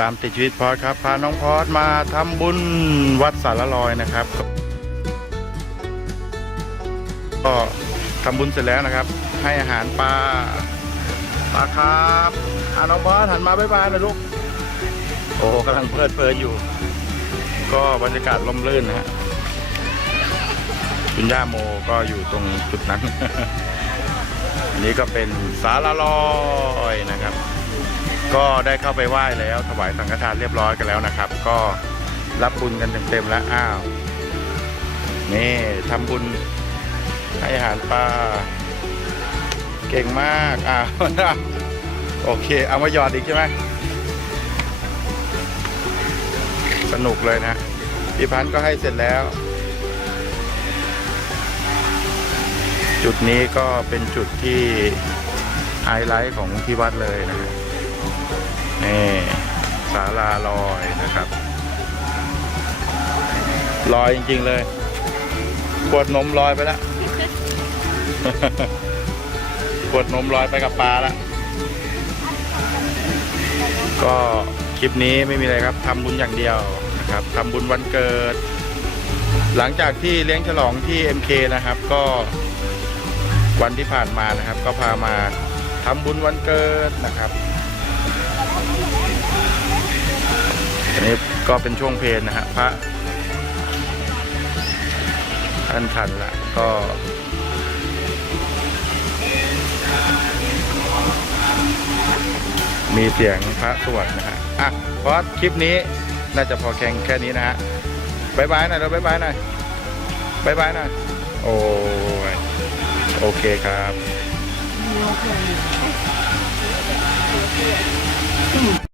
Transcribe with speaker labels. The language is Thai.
Speaker 1: ตามติดชีวิตพอดครับ พาน้องพอดมาทำบุญวัดสารลอยนะครับ ก็ทำบุญเสร็จแล้วนะครับ ให้อาหารปลาปลาครับอ่าน้องพอดหันมาบ๊ายบายเลยลูก โอ้กำลังเพลิดเพลินอยู่ ก็บรรยากาศล่มรื่นนะฮะคุณย่าโมก็อยู่ตรงจุดนั้น อันนี้ก็เป็นสารลอยนะครับ ก็ได้เข้าไปไหว้แล้วถวายสังฆทานเรียบร้อยกันแล้วนะครับ ก็รับบุญกันเต็มๆแล้วอ้าวนี่ทำบุญให้อาหารปลาเก่งมากอ้าวโอเค เอามาหยอดอีกใช่ไหมสนุกเลยนะพี่พันธ์ก็ให้เสร็จแล้ว จุดนี้ก็เป็นจุดที่ไฮไลท์ของที่วัดเลยนะฮะ นี่ศาลาลอยนะครับ ลอยจริง ๆ เลยขวดนมลอยไปแล้วขวดนมลอยไปกับปลาแล้วก็คลิปนี้ไม่มีอะไรครับทำบุญอย่างเดียวนะครับทำบุญวันเกิด หลังจากที่เลี้ยงฉลองที่ MK นะครับ ก็วันที่ผ่านมานะครับ ก็พามาทำบุญวันเกิดนะครับ อันนี้ก็เป็นช่วงเพลนนะฮะพระท่านทันละก็มีเสียงพระสวดนะฮะ อะเพราะคลิปนี้น่าจะพอแข่งแค่นี้นะฮะบายบายหน่อยเราบายบายหน่อยบายบายหน่อย โอ้ย โอเคครับ